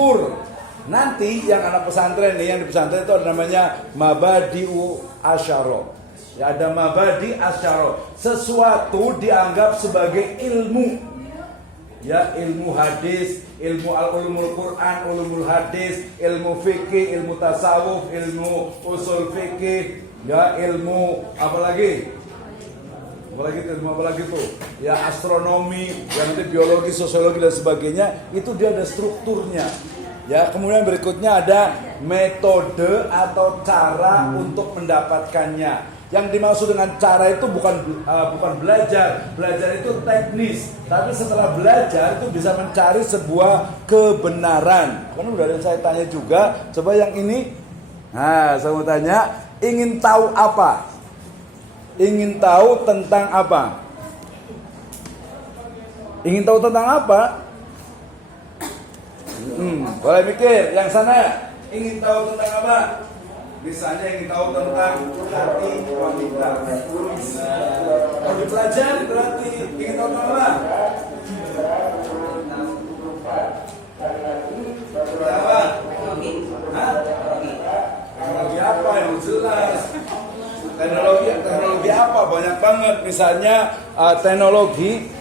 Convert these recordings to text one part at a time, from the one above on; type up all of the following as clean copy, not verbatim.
struktur. Nanti yang anak pesantren nih, yang di pesantren itu ada namanya mabadi'u asyara. Ya, ada mabadi asyara. Sesuatu dianggap sebagai ilmu. Ya, ilmu hadis, ilmu ulumul Quran, ulumul hadis, ilmu fikih, ilmu tasawuf, ilmu usul fikih, ya ilmu apalagi tuh, ya astronomi, ya nanti biologi, sosiologi dan sebagainya, itu dia ada strukturnya. Ya, kemudian berikutnya ada metode atau cara untuk mendapatkannya. Yang dimaksud dengan cara itu bukan belajar. Belajar itu teknis. Tapi setelah belajar itu bisa mencari sebuah kebenaran. Kan udah ada saya tanya juga. Coba yang ini. Nah, saya mau tanya, ingin tahu apa? Ingin tahu tentang apa? Ingin tahu tentang apa? Boleh mikir. Yang sana ingin tahu tentang apa? Misalnya ingin tahu tentang hati wanita. Kalau dipelajari berarti ingin tahu tentang apa? Tentang apa? Teknologi apa yang jelas? Teknologi apa? Banyak banget. Misalnya teknologi,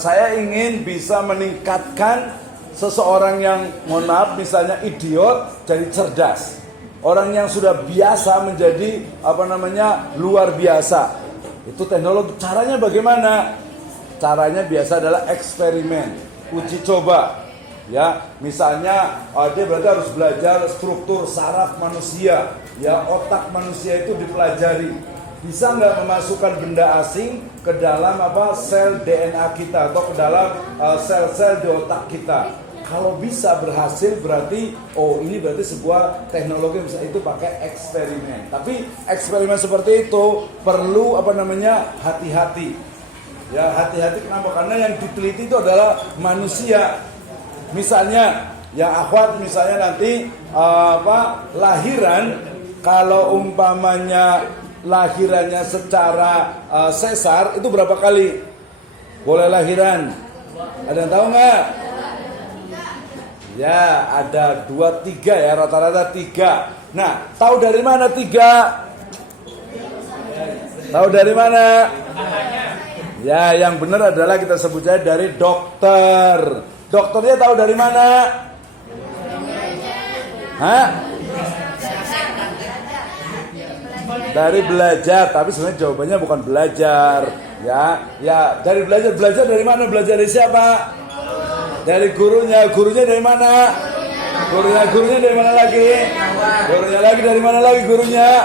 saya ingin bisa meningkatkan seseorang yang, mohon maaf, misalnya idiot jadi cerdas. Orang yang sudah biasa menjadi luar biasa. Itu teknologi. Caranya bagaimana? Caranya biasa adalah eksperimen, uji coba. Ya, misalnya dia berarti harus belajar struktur saraf manusia. Ya, otak manusia itu dipelajari. Bisa nggak memasukkan benda asing ke dalam sel DNA kita atau ke dalam sel-sel di otak kita? Kalau bisa berhasil berarti ini berarti sebuah teknologi bisa itu pakai eksperimen. Tapi eksperimen seperti itu perlu hati-hati. Ya, hati-hati kenapa? Karena yang diteliti itu adalah manusia. Misalnya yang akhwat misalnya nanti lahiran, kalau umpamanya lahirannya secara sesar itu berapa kali boleh lahiran? Ada yang tahu nggak? Ya, ada 2-3 ya, rata-rata 3. Nah, tahu dari mana 3? Tahu dari mana? Ya, yang benar adalah kita sebut saja dari dokter. Dokternya tahu dari mana? Hah? Dari belajar, tapi sebenarnya jawabannya bukan belajar. Ya, dari belajar dari mana? Belajar dari siapa? Dari gurunya dari mana? Gurunya dari mana lagi? Gurunya lagi dari mana lagi gurunya?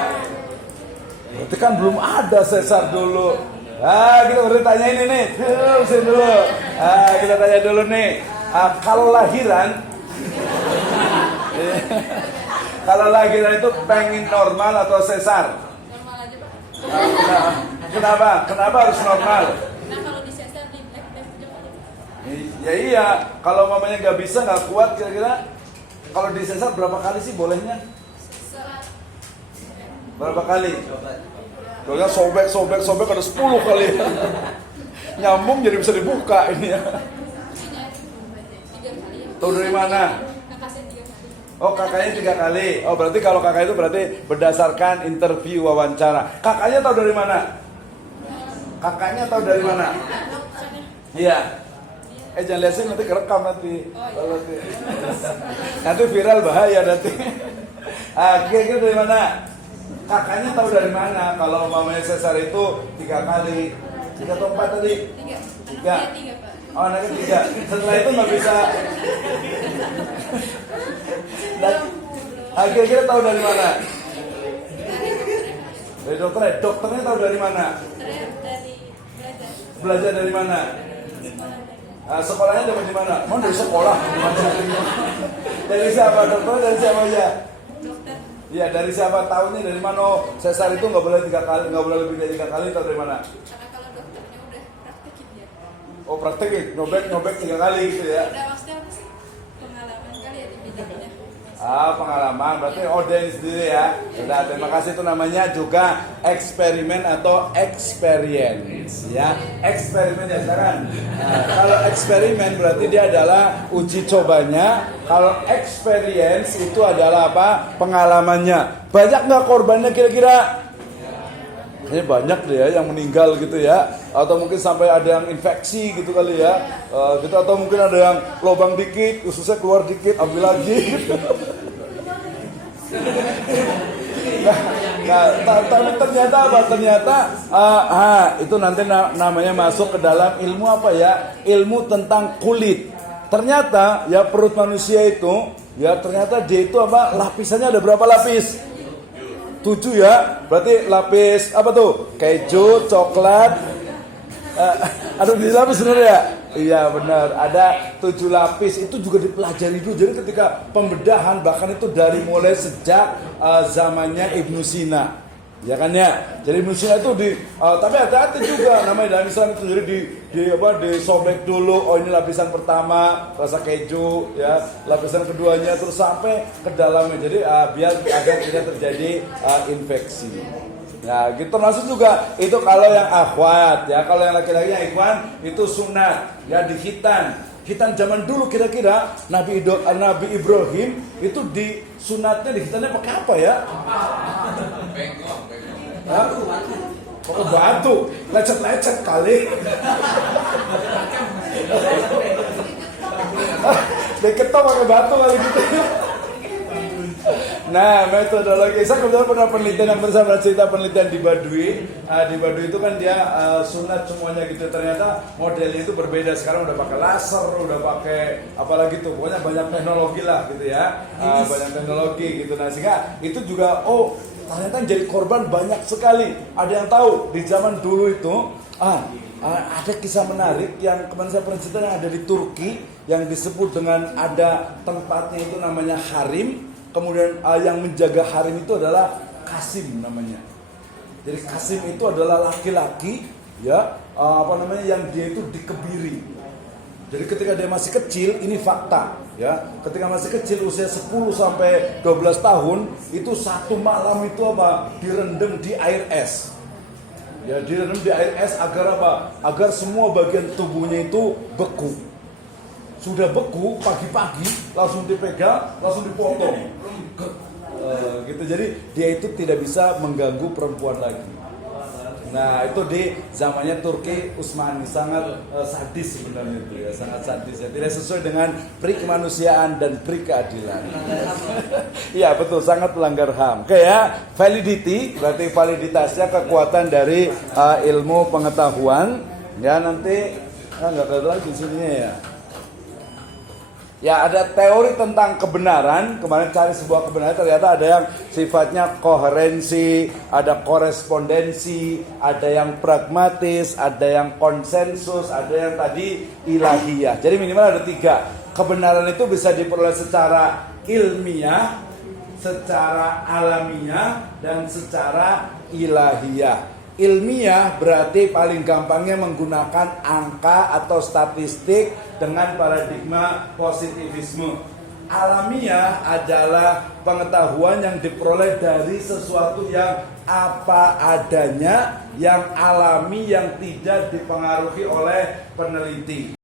Berarti kan belum ada sesar dulu. Kita udah tanya ini nih. Sini dulu. Kita tanya dulu nih. Kalau lahiran itu pengen normal atau sesar? Normal aja, Pak. Kenapa harus normal? Ya iya, kalau mamanya nggak bisa, nggak kuat kira-kira, kalau disesar berapa kali sih bolehnya? Berapa kali? Soalnya sobek ada 10 kali. Nyambung jadi bisa dibuka ini ya. Tahu dari mana? Oh, kakaknya 3 kali. Oh, berarti kalau kakak itu berarti berdasarkan interview wawancara. Kakaknya tahu dari mana? Kakaknya tahu dari mana? Iya. Jangan lihat sih, nanti kerekam nanti. Nanti viral, bahaya nanti. Kira-kira dari mana? Kakaknya tahu dari mana? Kalau mamanya sesar itu 3 kali. 3 atau 4 tadi? 3. Oh, anaknya 3. Setelah itu nggak bisa. Kira-kira tahu dari mana? Dari dokter ya? Dokternya tahu dari mana? Belajar dari mana? Sekolahnya dapat di mana? Mau dari sekolah? Dari siapa? Dokter dari siapa aja? Dokter. Iya, dari siapa? Tahunya dari mana? Sesar itu nggak boleh 3 kali, nggak boleh lebih dari 3 kali. Tahu dari mana? Karena kalau dokternya udah praktekin ya. Oh, praktekin, nyobek 3 kali gitu ya? Udah, maksudnya apa sih? Pengalaman kali ya di bidangnya. Pengalaman, berarti Oden sendiri ya. Sudah, terima kasih. Itu namanya juga eksperimen atau experience ya. Eksperimen ya sekarang. Kalau eksperimen berarti dia adalah uji cobanya. Kalau experience itu adalah apa? Pengalamannya. Banyak nggak korbannya kira-kira? Ini banyak deh ya yang meninggal gitu ya, atau mungkin sampai ada yang infeksi gitu kali ya, gitu, atau mungkin ada yang lubang dikit, ususnya keluar dikit, ambil lagi. Gitu. Tapi ternyata apa? Ternyata itu nanti namanya masuk ke dalam ilmu apa ya? Ilmu tentang kulit. Ternyata ya perut manusia itu ya ternyata dia itu apa? Lapisannya ada berapa lapis? 7 ya, berarti lapis apa tuh? Keju, coklat, aduh di lapis bener ya? Iya benar, ada 7 lapis. Itu juga dipelajari dulu. Jadi ketika pembedahan bahkan itu dari mulai sejak zamannya Ibnu Sina, ya kan ya. Jadi Ibnu Sina itu tapi hati-hati juga namanya dalam Islam itu. Jadi disobek dulu. Oh ini lapisan pertama rasa keju ya, lapisan keduanya terus sampai ke dalamnya. Jadi biar agar tidak terjadi infeksi. Ya gitu, termasuk juga itu kalau yang akhwat ya. Kalau yang laki-laki yang ikhwan itu sunat ya, di khitan zaman dulu. Kira-kira Nabi Ibrahim itu di sunatnya, di khitannya pakai apa ya? Pakai batu, lecet-lecet kali. Diketok pakai batu kali gitu. Nah, metodologi. Saya kebetulan pernah penelitian yang bersama cerita penelitian di Baduy. Di Baduy itu kan dia sunat semuanya gitu. Ternyata modelnya itu berbeda. Sekarang udah pakai laser, udah pakai apalagi tuh. Pokoknya banyak teknologi lah gitu ya. Banyak teknologi gitu. Nah, sehingga itu juga ternyata jadi korban banyak sekali. Ada yang tahu di zaman dulu itu ada kisah menarik yang kemarin saya pernah cerita yang ada di Turki, yang disebut dengan ada tempatnya itu namanya harim. Kemudian yang menjaga harim itu adalah Kasim namanya. Jadi Kasim itu adalah laki-laki ya, yang dia itu dikebiri. Jadi ketika dia masih kecil, ini fakta ya. Ketika masih kecil usia 10 sampai 12 tahun, itu satu malam itu direndam di air es. Ya, direndam di air es agar apa? Agar semua bagian tubuhnya itu beku. Sudah beku, pagi-pagi langsung dipegang, langsung dipotong. Gitu. Jadi dia itu tidak bisa mengganggu perempuan lagi. Nah, itu di zamannya Turki Utsmani, sangat sadis sebenarnya itu ya, sangat sadis ya. Tidak sesuai dengan pri kemanusiaan dan pri keadilan. Iya, betul, sangat melanggar HAM. Oke ya, validity berarti validitasnya kekuatan dari ilmu pengetahuan. Ya, nanti nggak ada lagi di sini ya. Ya, ada teori tentang kebenaran. Kemarin cari sebuah kebenaran, ternyata ada yang sifatnya koherensi, ada korespondensi, ada yang pragmatis, ada yang konsensus, ada yang tadi ilahiyah. Jadi minimal ada 3. Kebenaran itu bisa diperoleh secara ilmiah, secara alamiah, dan secara ilahiyah. Ilmiah berarti paling gampangnya menggunakan angka atau statistik dengan paradigma positivisme. Alamiah adalah pengetahuan yang diperoleh dari sesuatu yang apa adanya, yang alami, yang tidak dipengaruhi oleh peneliti.